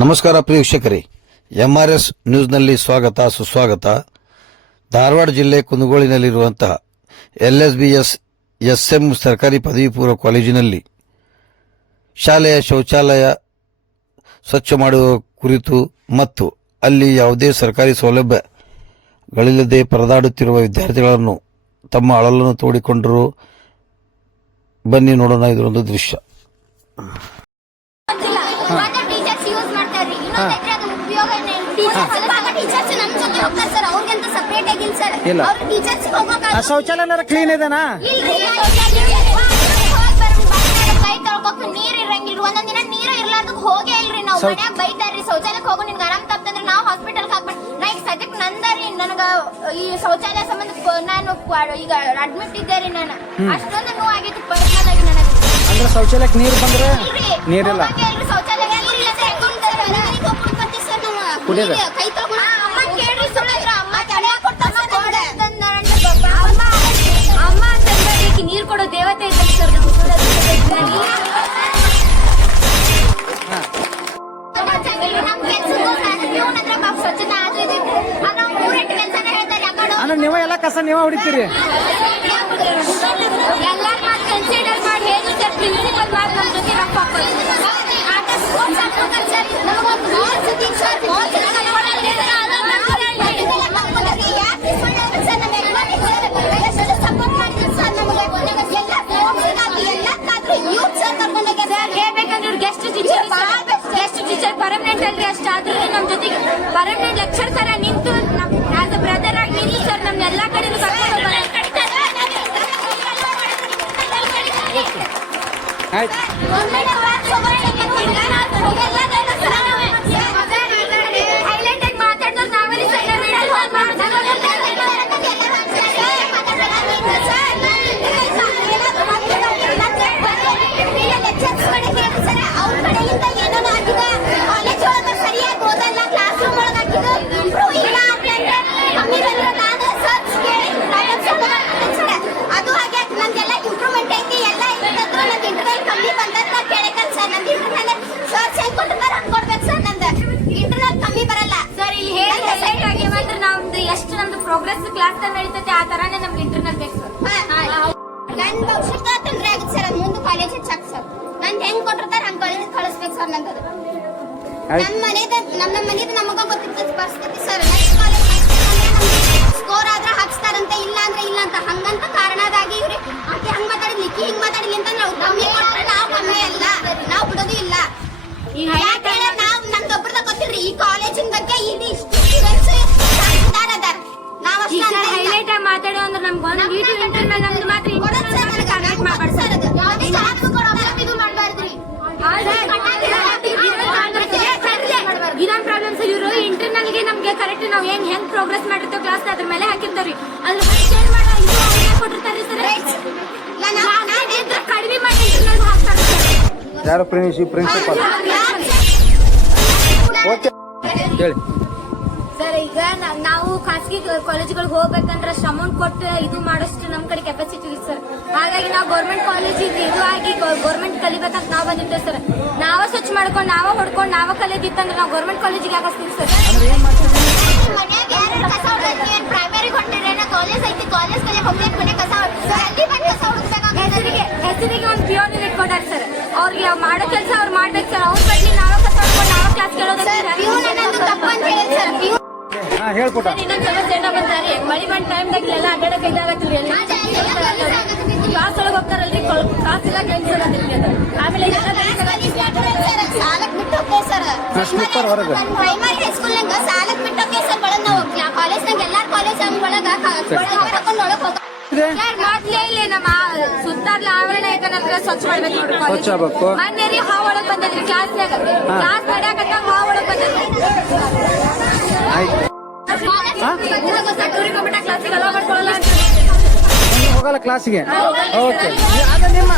ನಮಸ್ಕಾರ ಪ್ರಿಯ R S ನ್ಯೂಸ್ನಲ್ಲಿ ಸ್ವಾಗತ ಸುಸ್ವಾಗತ. ಧಾರವಾಡ ಜಿಲ್ಲೆ ಕುಂದಗೋಳಿನಲ್ಲಿರುವಂತಹ ಎಸ್ ಎಂ ಸರ್ಕಾರಿ ಪದವಿ ಪೂರ್ವ ಕಾಲೇಜಿನಲ್ಲಿ ಶಾಲೆಯ ಶೌಚಾಲಯ ಸ್ವಚ್ಛ ಮಾಡುವ ಕುರಿತು ಮತ್ತು ಅಲ್ಲಿ ಯಾವುದೇ ಸರ್ಕಾರಿ ಸೌಲಭ್ಯಗಳಿಲ್ಲದೆ ಪರದಾಡುತ್ತಿರುವ ವಿದ್ಯಾರ್ಥಿಗಳನ್ನು ತಮ್ಮ ಅಳಲನ್ನು ತೋಡಿಕೊಂಡರು. ಬನ್ನಿ ನೋಡೋಣ ಇದರೊಂದು ದೃಶ್ಯ. ಅದು ಉಪಯೋಗ ಟೀಚರ್ಸ್ ಇವಾಗ ಟೀಚರ್ಸ್ ಜೊತೆ ಹೋಗ್ತಾರೆ ಸರ್. ಅವ್ರಿಗಂತ ಸಪರೇಟ್ ಆಗಿಲ್ಲ ಸರ್. ಇಲ್ಲ. ಅವ್ರು ಟೀಚರ್ಸ್ ಹೋಗೋಕ ಆ ಶೌಚಾಲಯ ಕ್ಲೀನ್ ಇದೆನಾ? ಇಲ್ರಿ ಕೈ ತೊಳ್ಕೊಕ್ ನೀರ್ ಇರಂಗಿಲ್ರಿ. ಒಂದೊಂದ್ ದಿನ ನೀರು ಇರ್ಲಾರ್ದಕ್ ಹೋಗೇ ಇಲ್ರಿ. ನಾವು ಮನ್ಯಾಗ ಬೈತಾರ್ರಿ ಶೌಚಾಲಯಕ್ಕೆ ಹೋಗು ನಿನ್ಗೆ ಆರಾಮ್ ತಪ್ಪಂದ್ರೆ ನಾವು ಹಾಸ್ಪಿಟಲ್ ಹಾಕ್ಬಿಟ್ಟು ನಾ ಈಗ ಸದ್ಯಕ್ ನಂದರಿ ನನಗ ಈ ಶೌಚಾಲಯ ಸಂಬಂಧ ಕ- ನಾನು ಕ್ವಾ- ಈಗ ಅಡ್ಮಿಟ್ ಇದ್ದೆ ರೀ ನಾನು ಅಷ್ಟೊಂದು ನೋವು ಆಗೈತಿ ಪರ್ಸನಲ್ ಆಗಿ ನನಗೆ. ಅಂದ್ರೆ ಶೌಚಾಲಯಕ್ಕೆ ನೀರು ಬಂದ್ರೆ ನೀರಿಲ್ಲ. ಶೌಚಾಲಯ ಎಲ್ರಿ ಅಂತ ಹೇಳ್ಕೊಂತಾರೆ. ಮನೆಗೆ ಸರ್ ನಾವು. ಕೈ ತೊಳ್ಕೊಂಡು ಅಮ್ಮ ಕೇಳ್ರಿ ಸುಳ್ಳಾದ್ರ ಅಮ್ಮ ತಡೆ ಕೊಡ್ತಾರ ಸರ್ ಅಮ್ಮ ಅಮ್ಮ ಅಂತಂದ್ರೆ ಈಕಿ ನೀರ್ ಕೊಡೋ ದೇವತೆ ಇದ್ದಂಗೆ ಸರ್ ಆ ನಾವು ಎಲ್ಲ ಕಸ ನೀವ ಹೊಡಿತೀರಿ ಎಲ್ಲಾರ ಮಾತು ಕನ್ಸಿಡರ್ ಮಾಡಿ ಹೇಳಿ ಸರ್ ಪ್ರಿನ್ಸಿಪಲ್ ಮಾತು ನಮ್ಮ ಜೊತೆ ರೊಕ್ಕ ಜೊತೆಗೆ ಪರ್ಮನೆಂಟ್ ಲೆಕ್ಚರ್ ತರ ನಿಂತು ಆಸ್ ಅ ಬ್ರದರ್ ಆಗಿ ನಿಂತು ಸರ್ ನಮ್ನ ಎಲ್ಲಾ ಕಡೆನೂ ಕರ್ಕೊಂಡು ಆಯ್ತು ಹೈಲೈಟ್ ಆಗಿ ಮಾತಾಡ್ದವ್ರು ನಾವೇ ಸರ್ ಸರಿಯಾಗಿ ಓದಲ್ಲ ಕ್ಲಾಸ್ ರೂಮ್ ಒಳಗೆ ಹಾಕಿದ್ದು ಇಂಪ್ರೂವ್ ಇಲ್ಲ ಅಂತಂದ್ರೆ ಕಮ್ಮಿ ಬಂದ್ರೆ ನಾನು ಸರ್ಚ್ ಕೇಳಿ private school ಒಳಗೆ ಹಾಕ್ತೀನಿ ಸರ್. ಅದು ಹಾಗೆ ನಂದೆಲ್ಲ ಇಂಪ್ರೂವ್ಮೆಂಟ್ ಐತಿ ಎಲ್ಲ ಇರ್ತದ್ರು ನಂದು ಇಂಟರ್ನಲ್ ಕಮ್ಮಿ ಬಂದದ್ ನಾ ಕೇಳಕಲ್ ಸರ್ ನಂದು ಇಂಟರ್ನಲ್ ಸರ್ಚ್ ಹೆಂಗ್ ಕೊಟ್ಟಿರ್ತಾರ ಹಂಗ್ ಕೊಡ್ಬೇಕು ಸರ್ ನಂದು ಇಂಟರ್ನಲ್ ಕಮ್ಮಿ ಬರಲ್ಲ ಸರ್ ಇಲ್ಲಿ ಹೇಳಿ ಹೈಲೈಟ್ ಆಗಿ ಮಾತ್ರ ನಮ್ದು ಎಷ್ಟು ನಮ್ದು ಪ್ರೋಗ್ರೆಸ್ ಕ್ಲಾಸ್ ನಡೀತೈತೆ ಆ ತರಾನೇ ನಮ್ಗೆ ಇಂಟರ್ನಲ್ ಬೇಕು ಸರ್ ನನ್ ಭವಿಷ್ಯಕ್ಕೆ ತೊಂದ್ರೆ ಆಗುತ್ತೆ ಸರ್ ಅದು ಮುಂದೆ ಕಾಲೇಜ್ ಚಕ್ ಸರ್ ನಂದು ಹೆಂಗ್ ಕೊಟ್ಟಿರ್ತಾರ ಹಂಗ್ ಕಾಲೇಜ್ ಕಳಿಸ್ಬೇಕು ಸರ್ ನಂದು. ನಮ್ಮ ಮನೇದ ನಮ್ಮ ಮನೇದ ನಮಗ ಗೊತ್ತಿದ್ದ ಪರಿಸ್ಥಿತಿ ಸರ್ ಸ್ಕೋರ್ ಆದ್ರೆ ಹಾಕ್ಸ್ತಾರಂತೆ ಒಂದು ಇಂಟರ್ನಲ್ ನಮ್ದು ಮಾತ್ರ ಇಂಟರ್ನಲ್ ಸರ್ ಇದೊಂದು ಪ್ರಾಬ್ಲಮ್ ಸರ್ ಇವರು ಇಂಟರ್ನಲ್ಗೆ ನಮ್ಗೆ ಕರೆಕ್ಟ್ ನಾವು ಏನ್ ಹೆಂಗ್ ಪ್ರೋಗ್ರೆಸ್ ಮಾಡಿರ್ತೇವೆ ಕ್ಲಾಸ್ ಅದ್ರ ಮೇಲೆ ಹಾಕಿರ್ತಾವ್ರಿ. ಅದ್ರ ಚೇಂಜ್ ಮಾಡೋ ಇದು ಕೊಟ್ಟಿರ್ತಾರೆ ಸರ್? ಕಡಿಮೆ ಮಾಡಿ ಇಂಟರ್ನಲ್ ಹಾಕ್ತಾರೆ ಯಾರು ಪ್ರಿನ್ಸಿ ಪ್ರಿನ್ಸಿಪಲ್ ಓಕೆ ಹೇಳಿ. ಈಗ ನಾವು ಖಾಸಗಿ ಕಾಲೇಜ್ಗಳಿಗೆ ಹೋಗ್ಬೇಕಂದ್ರೆ ಅಮೌಂಟ್ ಕೊಟ್ಟು ಇದು ಮಾಡೋಷ್ಟು ನಮ್ ಕಡೆ ಕೆಪಾಸಿಟಿ ಇಲ್ಲ ಸರ್. ಹಾಗಾಗಿ ನಾವು ಗೌರ್ಮೆಂಟ್ ಕಾಲೇಜ್ ಇದು ಆಗಿ ಗೌರ್ಮೆಂಟ್ ಕಲಿಬೇಕಂತ ನಾವು ಬಂದಿದ್ದೇವೆ ಸರ್. ನಾವ ಸ್ವಚ್ಛ ಮಾಡ್ಕೊಂಡು ನಾವ ಹೊಡ್ಕೊಂಡು ನಾವ ಕಲಿಯೋದಿತ್ತಂದ್ರೆ ನಾವು ಗೌರ್ಮೆಂಟ್ ಕಾಲೇಜಿಗೆ ಹಾಕಿಸ್ತೀವಿ ಸರ್? ಹೆಸರಿಗೆ ಹೆಸರಿಗೆ ಒಂದು ಪಿಯೋನ್ ಯೂನಿಟ್ ಕೊಟ್ಟಾರ ಸರ್. ಅವ್ರಿಗೆ ಮಾಡೋ ಕೆಲಸ ಅವ್ರು ಮಾಡ್ಬೇಕು ಸರ್. ಅವ್ರ ಹಾ ಹೇಳ್ಕೊಟ ಇನ್ನೊಂದ್ ಸಮಸ್ಯೆ ಏನ ಬಂದಾರಿ ಮಳಿ ಬಂದ ಟೈಮ್ದಾಗ ಎಲ್ಲ ಅಡ್ಡಾಡಕ್ ಇದಾಗತ್ರಿ ಕ್ಲಾಸ್ ಒಳಗೆ ಹೋಗ್ತಾರಲ್ರಿ ಕ್ಲಾಸ್ ಎಲ್ಲ ಕ್ಯಾನ್ಸಲ್ ಆಗತ್ರಿ ಅದು. ಆಮೇಲೆ ಸಾಲಕ್ ಸರ್. ಪ್ರೈಮರಿ ಹೈಸ್ಕೂಲ್ ನಂಗ ಸಾಲಕ್ ಬಿಟ್ಟು ಹೋಗ್ತೇವೆ ಸರ್ ಒಳಗ್ ನಾವು. ಕಾಲೇಜ್ ನಾಗ ಎಲ್ಲಾರ್ ಕಾಲೇಜ್ ಒಳಗ ಹಾಕೊಂಡು ಒಳಗ್ ಹೋಗ ಇದೆ? ಮೊದ್ಲೇ ಇಲ್ಲಿ ನಮ್ಮ ಸುತ್ತಾರ್ಲ ಆವರಣ ಐತನಂದ್ರ ಸ್ವಚ್ಛ ಮಾಡ್ಬೇಕು ನೋಡ್ರಿ ಆಗ್ಬೇಕು. ಮೊನ್ನೆ ರೀ ಹಾವ್ ಒಳಗ್ ಬಂದದ್ರಿ ಕ್ಲಾಸ್ನಾಗ. ಕ್ಲಾಸ್ ನಡ್ಯಾಕತ್ತ ಹಾವ್ ಒಳಗ್ ಬಂದದ್ರಿ? ಆಯ್ತು. ಹೋಗಲ್ಲ ಕ್ಲಾಸಿಗೆ ಓಕೆ ನಿಮ್ಮ